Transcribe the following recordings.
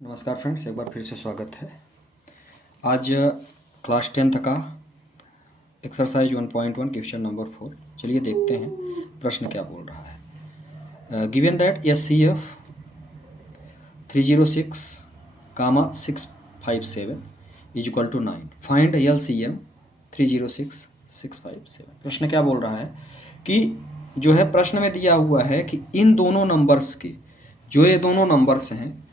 नमस्कार फ्रेंड्स, एक बार फिर से स्वागत है। आज क्लास 10th का एक्सरसाइज 1.1 क्वेश्चन नंबर 4। चलिए देखते हैं प्रश्न क्या बोल रहा है। Given that S C F 306, 657 is equal to 9, find L C M 306 657। प्रश्न क्या बोल रहा है कि जो है प्रश्न में दिया हुआ है कि इन दोनों नंबर्स के, जो ये दोनों नंबर्स हैं,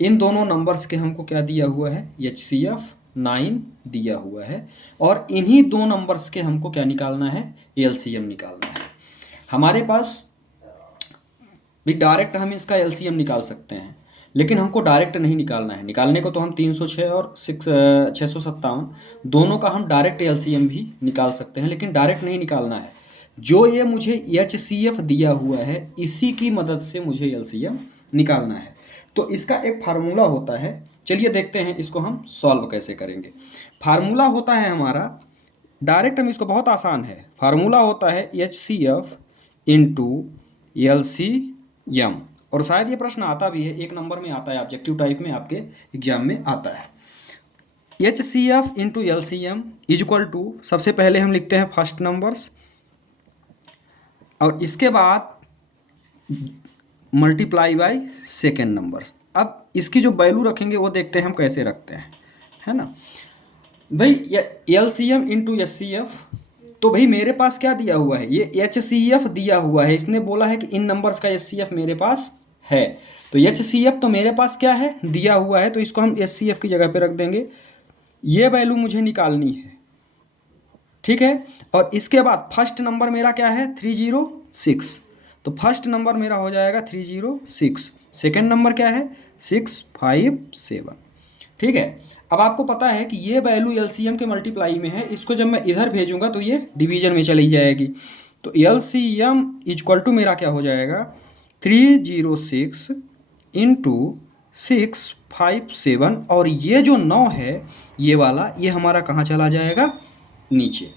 इन दोनों नंबर्स के हमको क्या दिया हुआ है, एच सी एफ 9 दिया हुआ है, और इन्हीं दो नंबर्स के हमको क्या निकालना है, एल सी एम निकालना है। हमारे पास भी डायरेक्ट हम इसका एल सी एम निकाल सकते हैं, लेकिन हमको डायरेक्ट नहीं निकालना है। निकालने को तो हम 306 और 657 दोनों का हम डायरेक्ट एल सी एम भी निकाल सकते हैं, लेकिन डायरेक्ट नहीं निकालना है। जो ये मुझे एच सी एफ दिया हुआ है, इसी की मदद से मुझे एल सी एम निकालना है। तो इसका एक फार्मूला होता है, चलिए देखते हैं इसको हम सॉल्व कैसे करेंगे। फार्मूला होता है हमारा, डायरेक्ट हम इसको, बहुत आसान है। फार्मूला होता है H C F into L C M, और शायद ये प्रश्न आता भी है, एक नंबर में आता है, ऑब्जेक्टिव टाइप में आपके एग्जाम में आता है। H C F into L C M is equal to, सबसे पहले हम लिखते हैं फर्स्ट नंबर्स, और इसके बाद मल्टीप्लाई बाय सेकेंड नंबर्स। अब इसकी जो वैल्यू रखेंगे वो देखते हैं हम कैसे रखते हैं, है ना भाई। L C M into S C F, तो भाई मेरे पास क्या दिया हुआ है, ये एच सी एफ दिया हुआ है। इसने बोला है कि इन नंबर्स का एस सी एफ मेरे पास है, तो एच सी एफ तो मेरे पास क्या है, दिया हुआ है, तो इसको हम एस सी एफ की जगह पे रख देंगे। ये वैल्यू मुझे निकालनी है, ठीक है। और इसके बाद फर्स्ट नंबर मेरा क्या है, 306, तो फर्स्ट नंबर मेरा हो जाएगा 306। सेकेंड नंबर क्या है, 657, ठीक है। अब आपको पता है कि ये वैल्यू एलसीएम के मल्टीप्लाई में है, इसको जब मैं इधर भेजूंगा तो ये डिवीजन में चली जाएगी। तो एलसीएम इक्वल टू मेरा क्या हो जाएगा, 306 इंटू 657, और ये जो 9 है ये वाला, ये हमारा कहाँ चला जाएगा, नीचे।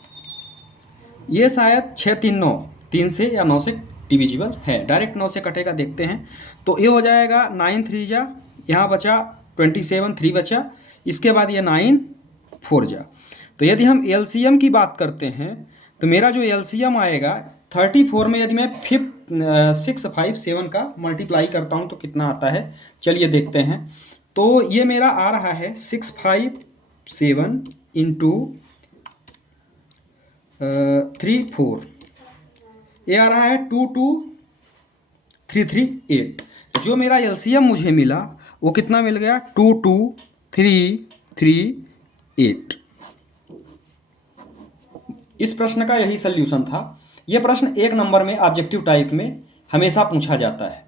ये शायद 639, 3 से या 9 से डिविजिबल है, डायरेक्ट 9 से कटेगा, देखते हैं। तो ये हो जाएगा 9 3 जा, यहाँ बचा 27, 3 बचा, इसके बाद ये 9 4 जा। तो यदि हम एलसीएम की बात करते हैं तो मेरा जो एलसीएम आएगा 34 में, यदि मैं 657 का मल्टीप्लाई करता हूँ तो कितना आता है, चलिए देखते हैं। तो ये मेरा आ रहा है 657 इंटू 34, ये आ रहा है 22338। जो मेरा एलसीएम मुझे मिला वो कितना मिल गया, 22338। इस प्रश्न का यही सल्यूशन था। यह प्रश्न एक नंबर में ऑब्जेक्टिव टाइप में हमेशा पूछा जाता है,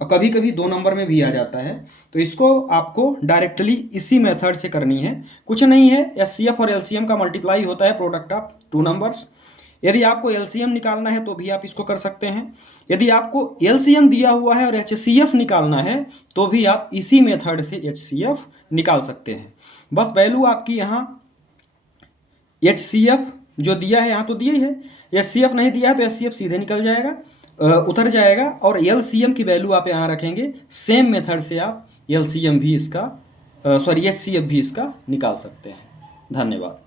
और कभी कभी 2 नंबर में भी आ जाता है। तो इसको आपको डायरेक्टली इसी मेथड से करनी है, कुछ नहीं है। एचसीएफ और एलसीएम का मल्टीप्लाई होता है प्रोडक्ट ऑफ 2 नंबर्स। यदि आपको एलसीएम निकालना है तो भी आप इसको कर सकते हैं। यदि आपको एलसीएम दिया हुआ है और एचसीएफ निकालना है तो भी आप इसी मेथड से एचसीएफ निकाल सकते हैं। बस वैल्यू आपकी यहाँ एचसीएफ जो दिया है यहाँ तो दिया ही है, एचसीएफ नहीं दिया है तो एचसीएफ सीधे निकल जाएगा, उतर जाएगा, और एलसीएम की वैल्यू आप यहाँ रखेंगे। सेम मेथड से आप एलसीएम भी इसका, एचसीएफ भी इसका निकाल सकते हैं। धन्यवाद।